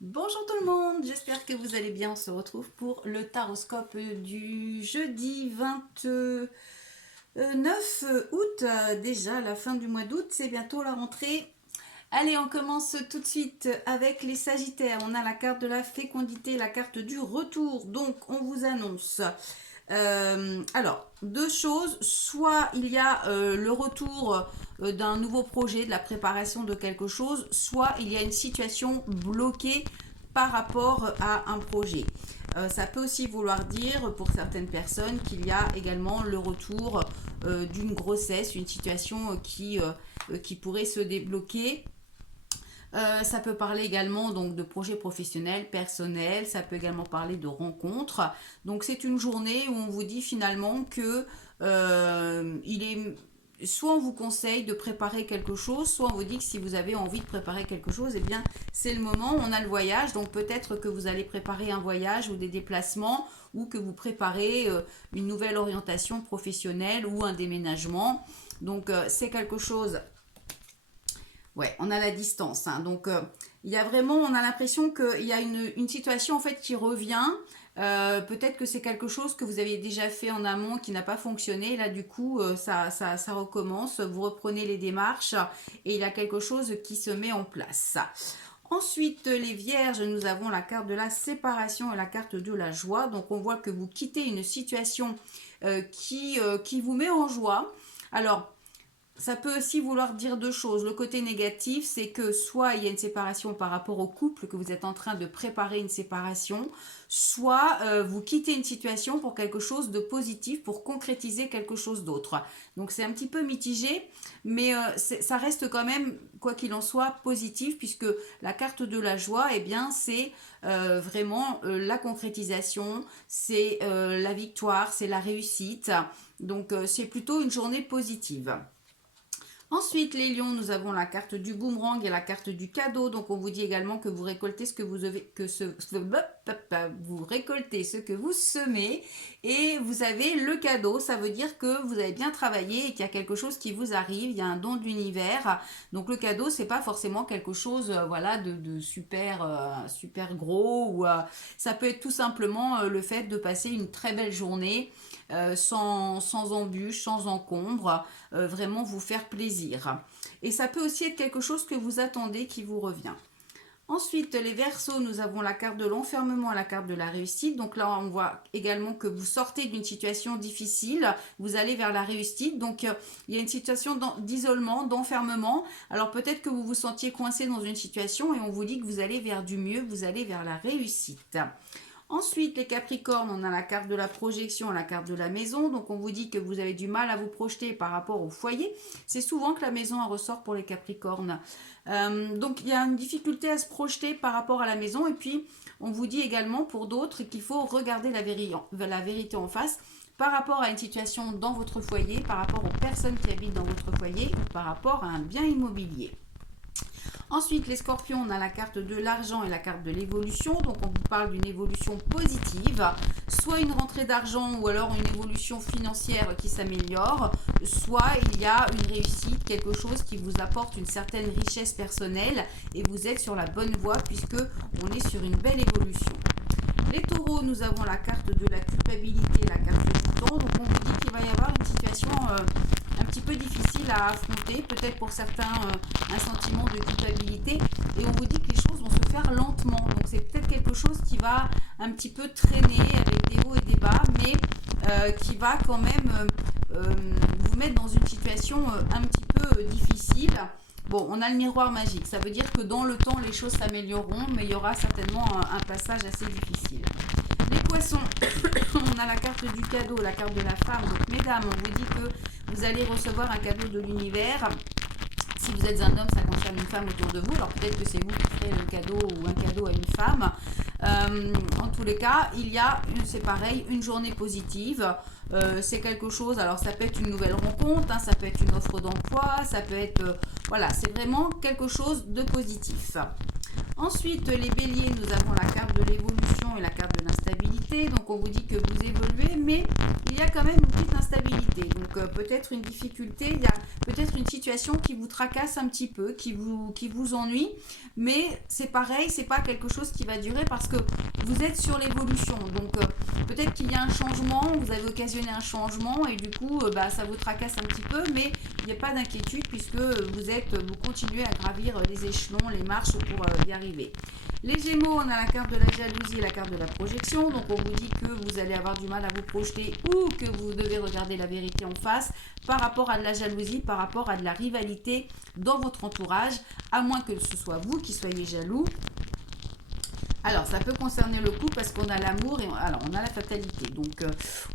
Bonjour tout le monde, j'espère que vous allez bien. On se retrouve pour le taroscope du jeudi 29 août. Déjà la fin du mois d'août, c'est bientôt la rentrée. Allez, on commence tout de suite avec les Sagittaires. On a la carte de la fécondité, la carte du retour. Donc, on vous annonce. Alors, deux choses. Soit il y a le retour d'un nouveau projet, de la préparation de quelque chose, soit il y a une situation bloquée par rapport à un projet. Ça peut aussi vouloir dire pour certaines personnes qu'il y a également le retour d'une grossesse, une situation qui pourrait se débloquer. Ça peut parler également donc de projets professionnels, personnels, ça peut également parler de rencontres. Donc c'est une journée où on vous dit finalement que il est soit on vous conseille de préparer quelque chose, soit on vous dit que si vous avez envie de préparer quelque chose, eh bien c'est le moment, on a le voyage, donc peut-être que vous allez préparer un voyage ou des déplacements ou que vous préparez une nouvelle orientation professionnelle ou un déménagement. Donc c'est quelque chose. Ouais, on a la distance, hein. Donc, il y a vraiment, on a l'impression qu'il y a une situation en fait qui revient. Peut-être que c'est quelque chose que vous aviez déjà fait en amont qui n'a pas fonctionné. Là, du coup, ça recommence. Vous reprenez les démarches et il y a quelque chose qui se met en place. Ensuite, les vierges, nous avons la carte de la séparation et la carte de la joie. Donc, on voit que vous quittez une situation qui vous met en joie. Alors, ça peut aussi vouloir dire deux choses. Le côté négatif, c'est que soit il y a une séparation par rapport au couple, que vous êtes en train de préparer une séparation, soit vous quittez une situation pour quelque chose de positif, pour concrétiser quelque chose d'autre. Donc c'est un petit peu mitigé, mais ça reste quand même, quoi qu'il en soit, positif, puisque la carte de la joie, eh bien, c'est vraiment la concrétisation, c'est la victoire, c'est la réussite. Donc c'est plutôt une journée positive. Ensuite, les lions, nous avons la carte du boomerang et la carte du cadeau. Donc, on vous dit également que vous récoltez ce que vous avez, vous récoltez ce que vous semez et vous avez le cadeau. Ça veut dire que vous avez bien travaillé et qu'il y a quelque chose qui vous arrive. Il y a un don de l'univers. Donc, le cadeau, c'est pas forcément quelque chose, voilà, de super, super gros ou ça peut être tout simplement le fait de passer une très belle journée sans embûches, sans encombre, vraiment vous faire plaisir. Et ça peut aussi être quelque chose que vous attendez qui vous revient. Ensuite, les Verseaux, nous avons la carte de l'enfermement et la carte de la réussite. Donc là, on voit également que vous sortez d'une situation difficile, vous allez vers la réussite. Donc, il y a une situation d'isolement, d'enfermement. Alors peut-être que vous vous sentiez coincé dans une situation et on vous dit que vous allez vers du mieux, vous allez vers la réussite. Ensuite, les Capricornes, on a la carte de la projection, la carte de la maison. Donc, on vous dit que vous avez du mal à vous projeter par rapport au foyer. C'est souvent que la maison en ressort pour les Capricornes. Donc, il y a une difficulté à se projeter par rapport à la maison. Et puis, on vous dit également pour d'autres qu'il faut regarder la vérité en face par rapport à une situation dans votre foyer, par rapport aux personnes qui habitent dans votre foyer ou par rapport à un bien immobilier. Ensuite, les scorpions, on a la carte de l'argent et la carte de l'évolution. Donc, on vous parle d'une évolution positive, soit une rentrée d'argent ou alors une évolution financière qui s'améliore, soit il y a une réussite, quelque chose qui vous apporte une certaine richesse personnelle et vous êtes sur la bonne voie puisque on est sur une belle évolution. Les taureaux, nous avons la carte de la culpabilité, la carte du temps. Donc, on vous dit qu'il va y avoir une situation un petit peu difficile à affronter, peut-être pour certains un sentiment de culpabilité, et on vous dit que les choses vont se faire lentement. Donc, c'est peut-être quelque chose qui va un petit peu traîner avec des hauts et des bas, mais qui va quand même vous mettre dans une situation un petit peu difficile. Bon, on a le miroir magique. Ça veut dire que dans le temps, les choses s'amélioreront, mais il y aura certainement un passage assez difficile. Les poissons, on a la carte du cadeau, la carte de la femme. Donc, mesdames, on vous dit que vous allez recevoir un cadeau de l'univers. Si vous êtes un homme, ça concerne une femme autour de vous. Alors, peut-être que c'est vous qui ferez le cadeau ou un cadeau à une femme. En tous les cas, c'est pareil, une journée positive. C'est quelque chose, alors ça peut être une nouvelle rencontre, hein, ça peut être une offre d'emploi, ça peut être, voilà, c'est vraiment quelque chose de positif. Ensuite, les béliers, nous avons la carte de l'évolution et la carte de l'instabilité. Donc, on vous dit que vous évoluez, mais il y a quand même une petite instabilité. Donc, peut-être une difficulté, il y a peut-être une situation qui vous tracasse un petit peu, qui vous ennuie. Mais c'est pareil, c'est pas quelque chose qui va durer parce que vous êtes sur l'évolution. Donc, peut-être qu'il y a un changement, vous avez occasionné un changement et du coup, ça vous tracasse un petit peu. Mais il n'y a pas d'inquiétude puisque vous continuez à gravir les échelons, les marches pour y arriver. Les Gémeaux, on a la carte de la jalousie et la carte de la projection. Donc, on vous dit que vous allez avoir du mal à vous projeter ou que vous devez regarder la vérité en face par rapport à de la jalousie, par rapport à de la rivalité dans votre entourage, à moins que ce soit vous qui soyez jaloux. Alors, ça peut concerner le couple parce qu'on a l'amour et alors on a la fatalité. Donc,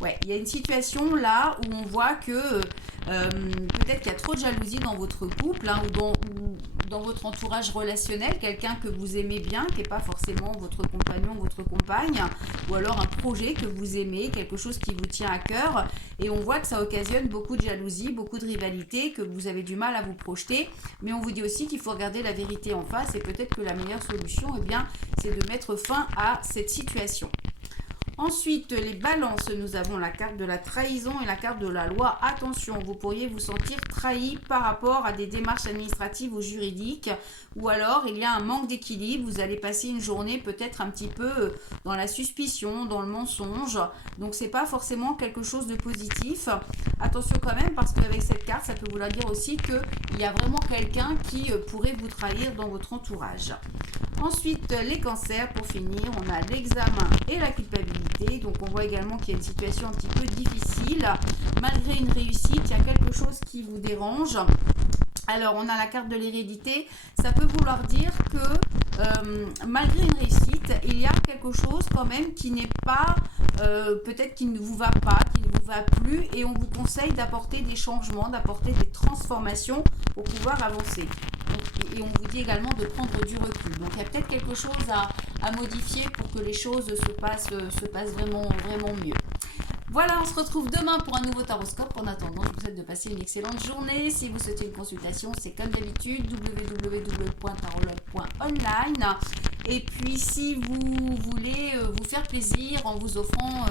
ouais, il y a une situation là où on voit que peut-être qu'il y a trop de jalousie dans votre couple ou dans votre entourage relationnel, quelqu'un que vous aimez bien, qui n'est pas forcément votre compagnon, votre compagne, ou alors un projet que vous aimez, quelque chose qui vous tient à cœur, et on voit que ça occasionne beaucoup de jalousie, beaucoup de rivalité, que vous avez du mal à vous projeter, mais on vous dit aussi qu'il faut regarder la vérité en face, et peut-être que la meilleure solution, c'est de mettre fin à cette situation. Ensuite, les balances, nous avons la carte de la trahison et la carte de la loi. Attention, vous pourriez vous sentir trahi par rapport à des démarches administratives ou juridiques, ou alors il y a un manque d'équilibre, vous allez passer une journée peut-être un petit peu dans la suspicion, dans le mensonge, donc c'est pas forcément quelque chose de positif. Attention quand même, parce qu'avec cette carte, ça peut vouloir dire aussi qu'il y a vraiment quelqu'un qui pourrait vous trahir dans votre entourage. Ensuite, les cancers, pour finir, on a l'examen et la culpabilité. Donc, on voit également qu'il y a une situation un petit peu difficile. Malgré une réussite, il y a quelque chose qui vous dérange. Alors, on a la carte de l'hérédité. Ça peut vouloir dire que malgré une réussite, il y a quelque chose quand même qui n'est pas, peut-être qui ne vous va pas, qui ne vous va plus. Et on vous conseille d'apporter des changements, d'apporter des transformations pour pouvoir avancer. Et on vous dit également de prendre du recul. Donc, il y a peut-être quelque chose à modifier pour que les choses se passent vraiment, vraiment mieux. Voilà, on se retrouve demain pour un nouveau taroscope. En attendant, je vous souhaite de passer une excellente journée. Si vous souhaitez une consultation, c'est comme d'habitude www.tarologue.online. Et puis, si vous voulez vous faire plaisir en vous offrant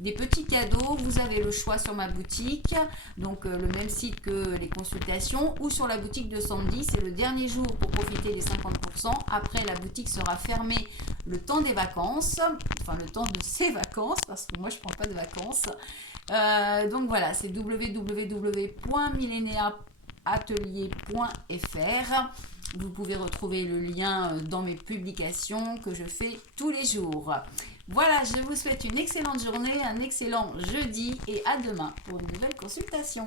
des petits cadeaux, vous avez le choix sur ma boutique, donc le même site que les consultations, ou sur la boutique de Sandy. C'est le dernier jour pour profiter des 50%. Après, la boutique sera fermée le temps des vacances, enfin le temps de ses vacances, parce que moi je ne prends pas de vacances. Donc voilà, c'est www.millenniaatelier.fr. Vous pouvez retrouver le lien dans mes publications que je fais tous les jours. Voilà, je vous souhaite une excellente journée, un excellent jeudi et à demain pour une nouvelle consultation.